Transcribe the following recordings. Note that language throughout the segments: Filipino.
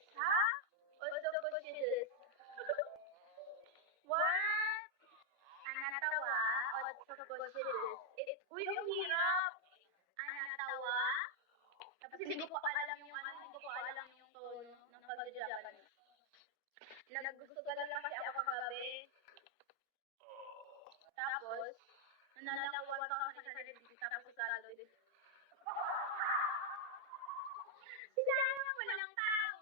this? Huh? Otokoshides. What? Anatawa? Otokoshides. Uy, ang hirap! Anatawa? Tapos hindi ko pa alam yung tono ng pag-Japanese. Naggustugan lang kasi ako kagabi. Tapos, nanalawan pa ako sa sarili tapos lalo din. Sinayang mo lang tao.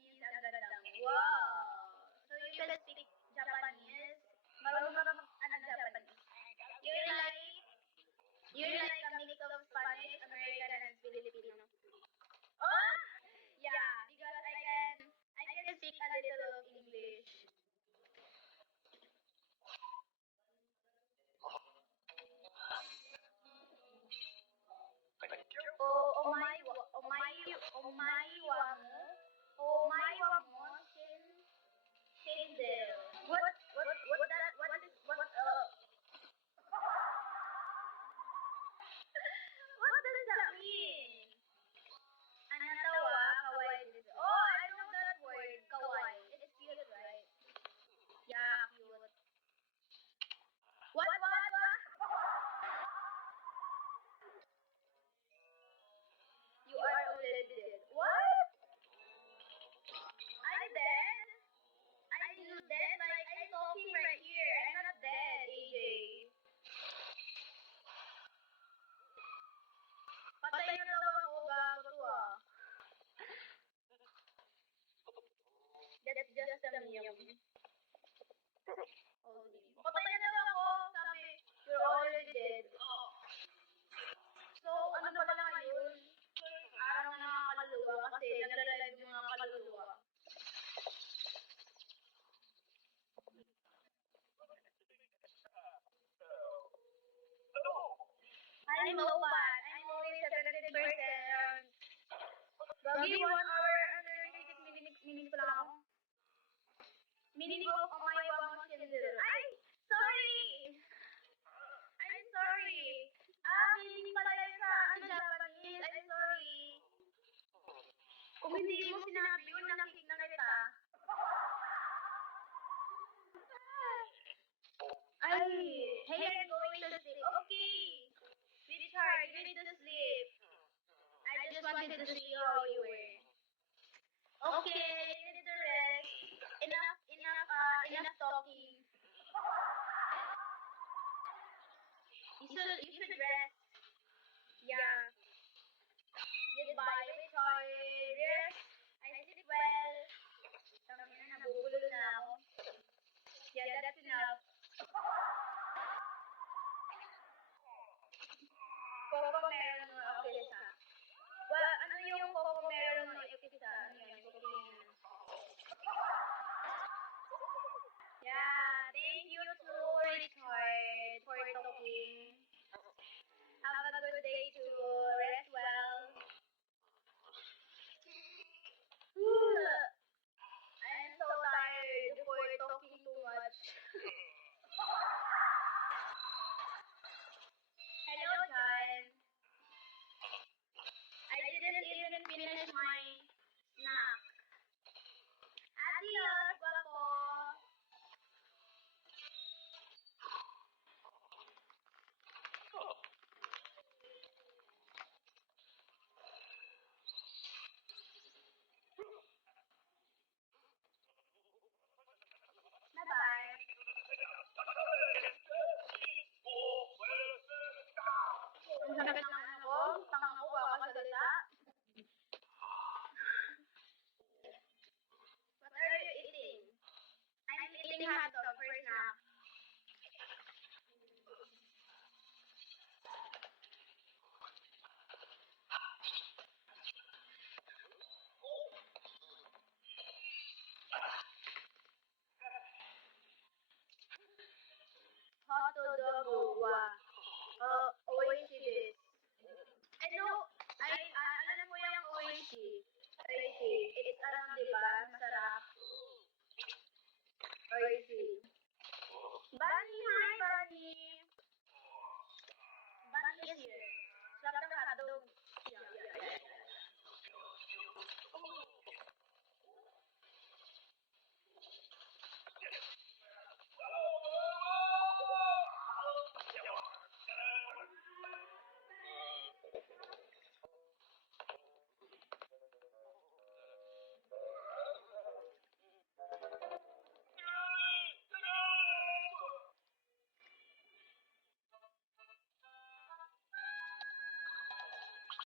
He's a gandang. Wow! So you can speak Japanese? Marunong ka Japanese? You're like a mix of Spanish, American, and Filipino. Oh! Yeah, because I can speak a little of English. Omayiwa mo, Shindel. What does that mean? Anatawa, kawaii desu. Oh, I know that word, kawaii. It's cute, right? Yeah, cute. What? You are already dead. What? I'm dead? I'm dead? Like, I'm talking right here. I'm not dead, AJ. Patay na daw ako, gago to ah. That's just a meme. Patay na daw ako, sabi, you're already dead. So, ano pala ngayon? Araw ng mga kaluluwa kasi naglalag yung mga kaluluwa. I'm low bad. I'm only 17%. Gagi, 1 hour and 36 minutes pa lang ako. Meaning of Omayiwa mo, Shindel. Ay! Sorry! I'm sorry. Meaning pala yun sa Japanese. I'm sorry. Kung hindi mo sinabi yun, nakik na kita. Ay! Hey, I'm going to sleep. Okay! Richard, you need to sleep. I just wanted to see how you were. Okay, you need to rest. Enough talking. You should rest. Yeah. Goodbye, Richard. Rest. I sleep well. Tangina, nabubulol na ako. Yeah, that's enough. Coco meron ng okisa. Well, ano yung Coco meron ng okisa? Ano yung Coco? Yeah, thank you to Richard for talking. Have a good day to rest well. I'm so tired for talking too much. Hello, John. I didn't even finish my snack. Adios, guapo. Bye-bye. Ang sakit ng ano ko, tangang ko, kakasalita. What are you eating? I'm eating hot dog for snack. Hot dog,